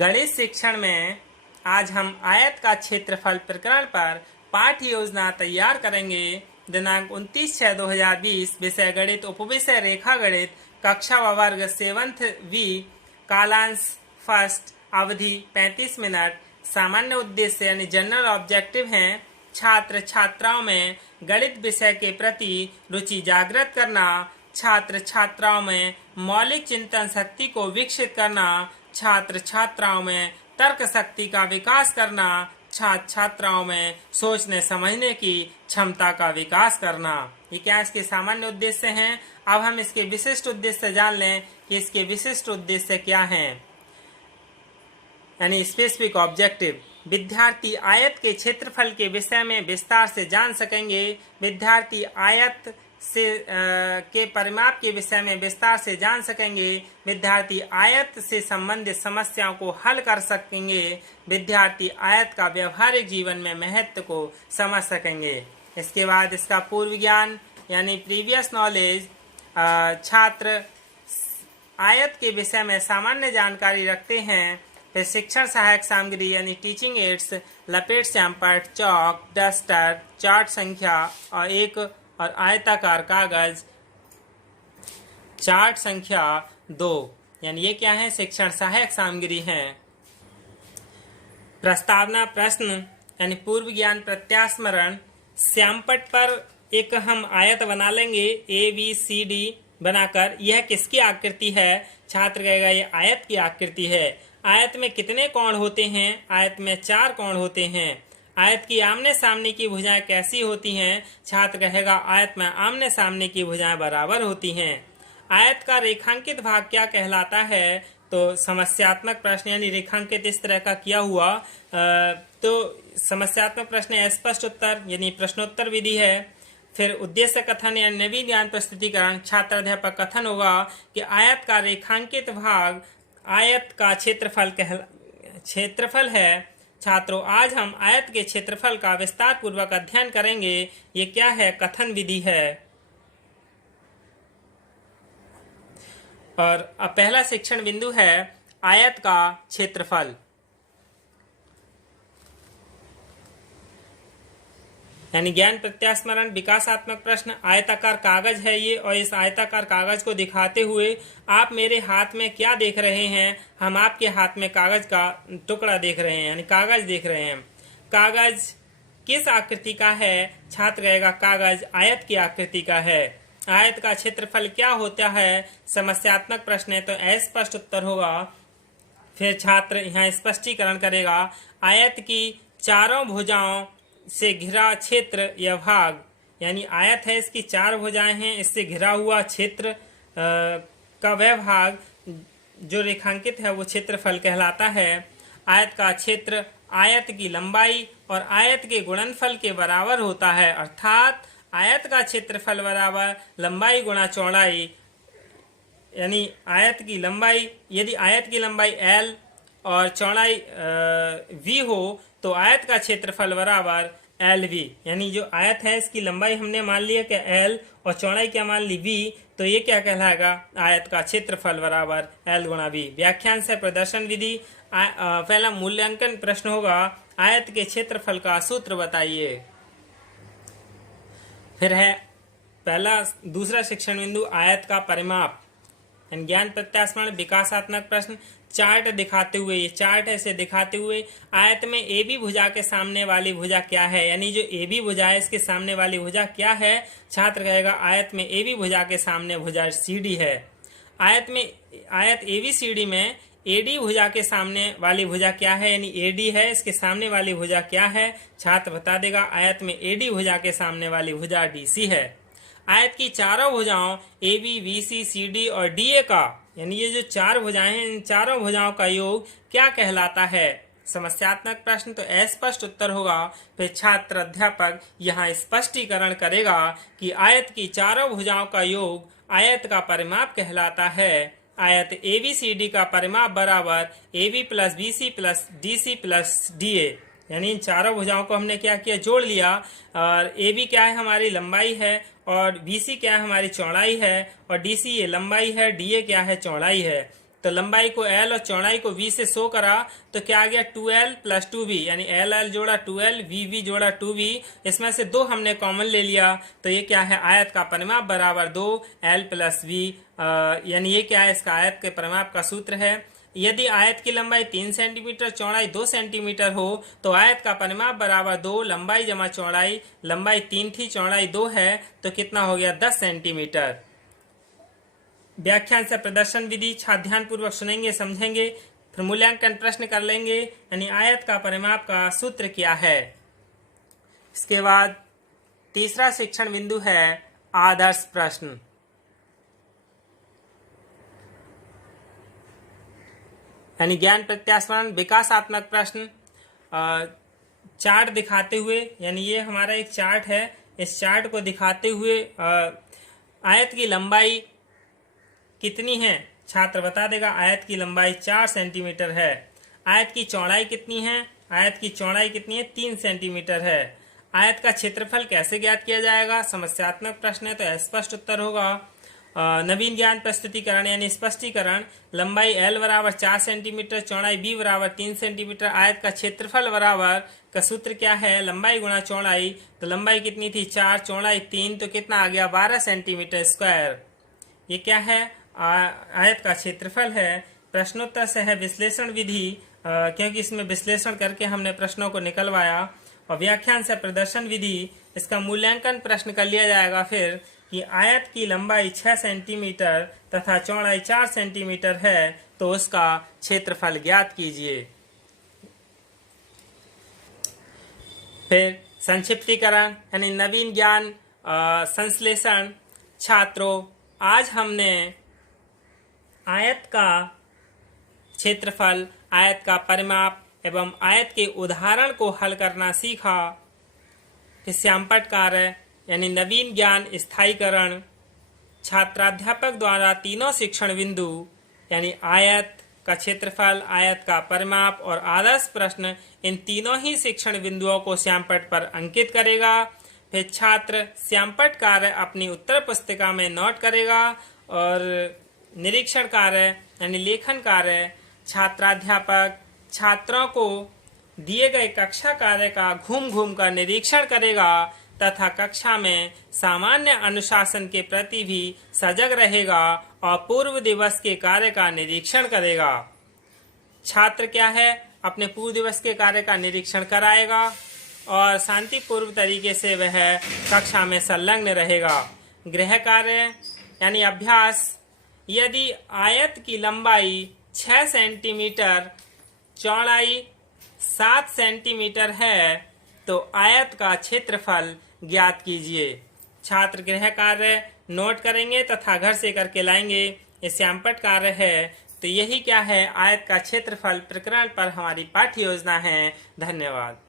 गणित शिक्षण में आज हम आयत का क्षेत्रफल प्रकरण पर पाठ्य योजना तैयार करेंगे। दिनांक 29/6/2020। विषय गणित, उपविषय रेखा गणित, कक्षा व वर्ग 7th V, कालांश फर्स्ट, अवधि 35 मिनट। सामान्य उद्देश्य यानी जनरल ऑब्जेक्टिव हैं छात्र छात्राओं में गणित विषय के प्रति रुचि जागृत करना, छात्र छात्राओं में मौलिक चिंतन शक्ति को विकसित करना, छात्र छात्राओं में तर्क शक्ति का विकास करना, छात्र छात्राओं में सोचने समझने की क्षमता का विकास करना। ये क्या इसके सामान्य उद्देश्य हैं। अब हम इसके विशिष्ट उद्देश्य जान लें कि इसके विशिष्ट उद्देश्य क्या हैं, यानी स्पेसिफिक ऑब्जेक्टिव। विद्यार्थी आयत के क्षेत्रफल के विषय में विस्तार से जान सकेंगे। विद्यार्थी आयत से के परिमाप के विषय में विस्तार से जान सकेंगे। विद्यार्थी आयत से संबंधित समस्याओं को हल कर सकेंगे। विद्यार्थी आयत का व्यवहारिक जीवन में महत्व को समझ सकेंगे। इसके बाद इसका पूर्व ज्ञान यानी प्रीवियस नॉलेज। छात्र आयत के विषय में सामान्य जानकारी रखते हैं। फिर शिक्षण सहायक सामग्री यानी टीचिंग एड्स, लपेट सैंपल, चौक, डस्टर, चार्ट संख्या और आयताकार कागज, चार्ट संख्या 2, यानी ये क्या है, शिक्षण सहायक सामग्री है। प्रस्तावना प्रश्न यानी पूर्व ज्ञान प्रत्यास्मरण। श्यामपट पर एक हम आयत बना लेंगे ABCD बनाकर। यह किसकी आकृति है? छात्र कहेगा ये आयत की आकृति है। आयत में कितने कोण होते हैं? आयत में 4 कोण होते हैं। आयत की आमने सामने की भुजाएं कैसी होती हैं? छात्र कहेगा आयत में आमने सामने की भुजाएं बराबर होती हैं। आयत का रेखांकित भाग क्या कहलाता है? तो समस्यात्मक प्रश्न यानी रेखांकित इस तरह का किया हुआ तो समस्यात्मक प्रश्न स्पष्ट उत्तर यानी प्रश्नोत्तर विधि है। फिर उद्देश्य कथन या नवीन ज्ञान प्रस्तुतिकरण। छात्र अध्यापक कथन होगा कि आयत का रेखांकित भाग आयत का क्षेत्रफल है। छात्रों, आज हम आयत के क्षेत्रफल का विस्तार पूर्वक अध्ययन करेंगे। ये क्या है? कथन विधि है। और अब पहला शिक्षण बिंदु है आयत का क्षेत्रफल। यानी ज्ञान प्रत्यास्मरण, विकासात्मक प्रश्न। आयताकार कागज है ये, और इस आयताकार कागज को दिखाते हुए आप मेरे हाथ में क्या देख रहे हैं? हम आपके हाथ में कागज का टुकड़ा देख रहे हैं, यानी कागज देख रहे हैं। कागज किस आकृति का है? छात्र कहेगा कागज आयत की आकृति का है। आयत का क्षेत्रफल क्या होता है? समस्यात्मक प्रश्न है तो अस्पष्ट उत्तर होगा। फिर छात्र यहाँ स्पष्टीकरण करेगा। आयत की चारों भुजाओं से घिरा क्षेत्र या भाग, यानी आयत है, इसकी 4 भुजाएं हैं, इससे घिरा हुआ क्षेत्र का वह भाग जो रेखांकित है वो क्षेत्रफल कहलाता है। आयत का क्षेत्र आयत की लंबाई और आयत के गुणनफल के बराबर होता है, अर्थात आयत का क्षेत्रफल बराबर लंबाई गुणा चौड़ाई। यानी आयत की लंबाई, यदि आयत की लंबाई L और चौड़ाई V हो तो आयत का क्षेत्रफल बराबर LV। यानी जो आयत है इसकी लंबाई हमने मान लिया कि L और चौड़ाई क्या मान ली V, तो ये क्या कहलाएगा? आयत का क्षेत्रफल बराबर L गुणा V। व्याख्यान से प्रदर्शन विधि। पहला मूल्यांकन प्रश्न होगा, आयत के क्षेत्रफल का सूत्र बताइए। फिर है दूसरा शिक्षण बिंदु आयत का परिमाप। ज्ञान प्रत्यास्मरण, विकासात्मक प्रश्न। चार्ट दिखाते हुए, ये चार्ट है, इसे दिखाते हुए आयत में AB भुजा के सामने वाली भुजा क्या है? यानी जो AB भुजा है इसके सामने वाली भुजा क्या है? छात्र कहेगा आयत में AB भुजा के सामने भुजा CD है। आयत ABCD में AD भुजा के सामने वाली भुजा क्या है? यानी AD है, इसके सामने वाली भुजा क्या है? छात्र बता देगा आयत में AD भुजा के सामने वाली भुजा DC है। आयत की चारों भुजाओं AB, BC, CD और DA का, यानी ये जो 4 भुजाएं हैं, इन चारों भुजाओं का योग क्या कहलाता है? समस्यात्मक प्रश्न तो अस्पष्ट उत्तर होगा। फिर छात्र अध्यापक यहाँ स्पष्टीकरण करेगा कि आयत की चारों भुजाओं का योग आयत का परिमाप कहलाता है। आयत ABCD का परिमाप बराबर AB plus BC plus DC plus DA। यानी इन चारों भुजाओं को हमने क्या किया? जोड़ लिया। और AB क्या है? हमारी लंबाई है, और BC क्या है? हमारी चौड़ाई है, और DC ये लंबाई है, DA क्या है? चौड़ाई है। तो तो लंबाई को L और चौड़ाई को V से शो करा तो क्या आ गया 2L + 2V, यानी LL जोड़ा 2L, VV जोड़ा 2V। इसमें से 2 हमने कॉमन ले लिया तो ये क्या है, आयत का परिमाप बराबर 2L + V, यानी ये क्या है, इसका आयत के परिमाप का सूत्र है। यदि आयत की लंबाई 3 सेंटीमीटर, चौड़ाई 2 सेंटीमीटर हो तो आयत का परिमाप बराबर 2 लंबाई जमा चौड़ाई, लंबाई 3 थी चौड़ाई 2 है तो कितना हो गया 10 सेंटीमीटर। व्याख्यान से प्रदर्शन विधि छात्र ध्यानपूर्वक सुनेंगे, समझेंगे, फिर मूल्यांकन प्रश्न कर लेंगे, यानी आयत का परिमाप का सूत्र क्या है। इसके बाद तीसरा शिक्षण बिंदु है आदर्श प्रश्न। यानी ज्ञान प्रत्यास्मरण विकासात्मक प्रश्न चार्ट दिखाते हुए, यानी ये हमारा एक चार्ट है, इस चार्ट को दिखाते हुए आयत की लंबाई कितनी है, छात्र बता देगा। आयत की लंबाई 4 सेंटीमीटर है। आयत की चौड़ाई कितनी है, आयत की चौड़ाई कितनी है 3 सेंटीमीटर है। आयत का क्षेत्रफल कैसे ज्ञात किया जाएगा, समस्यात्मक प्रश्न है तो स्पष्ट उत्तर होगा। नवीन ज्ञान प्रस्तुतिकरण यानी स्पष्टीकरण, लंबाई L बराबर 4 सेंटीमीटर, चौड़ाई B बराबर 3 सेंटीमीटर, आयत का क्षेत्रफल बराबर का सूत्र क्या है, लंबाई गुणा चौड़ाई। तो लंबाई कितनी थी 4, चौड़ाई 3, तो कितना आ गया 12 सेंटीमीटर स्क्वायर। ये क्या है, आयत का क्षेत्रफल है। प्रश्नोत्तर से है विश्लेषण विधि, क्योंकि इसमें विश्लेषण करके हमने प्रश्नों को निकलवाया। और व्याख्यान से प्रदर्शन विधि, इसका मूल्यांकन प्रश्न कर लिया जाएगा फिर कि आयत की लंबाई 6 सेंटीमीटर तथा चौड़ाई 4 सेंटीमीटर है तो उसका क्षेत्रफल ज्ञात कीजिए। फिर संक्षिप्तीकरण यानी नवीन ज्ञान संश्लेषण। छात्रों, आज हमने आयत का क्षेत्रफल, आयत का परिमाप एवं आयत के उदाहरण को हल करना सीखा। श्यामपट्ट कार्य यानी नवीन ज्ञान स्थायीकरण, छात्राध्यापक द्वारा तीनों शिक्षण बिंदु यानी आयत का क्षेत्रफल, आयत का परिमाप और आदर्श प्रश्न, इन तीनों ही शिक्षण बिंदुओं को श्यामपट्ट पर अंकित करेगा। फिर छात्र श्यामपट्ट कार्य अपनी उत्तर पुस्तिका में नोट करेगा और निरीक्षण कार्य यानी लेखन कार्य छात्राध्यापक छात्रों को दिए गए कक्षा कार्य का घूम घूम कर निरीक्षण करेगा तथा कक्षा में सामान्य अनुशासन के प्रति भी सजग रहेगा और पूर्व दिवस के कार्य का निरीक्षण करेगा। छात्र क्या है, अपने पूर्व दिवस के कार्य का निरीक्षण कराएगा और शांतिपूर्व तरीके से वह कक्षा में संलग्न रहेगा। गृह कार्य यानी अभ्यास, यदि आयत की लंबाई 6 सेंटीमीटर, चौड़ाई 7 सेंटीमीटर है तो आयत का क्षेत्रफल ज्ञात कीजिए। छात्र गृह कार्य नोट करेंगे तथा घर से करके लाएंगे। ये श्यामपट्ट कार्य है। तो यही क्या है, आयत का क्षेत्रफल प्रकरण पर हमारी पाठ्य योजना है। धन्यवाद।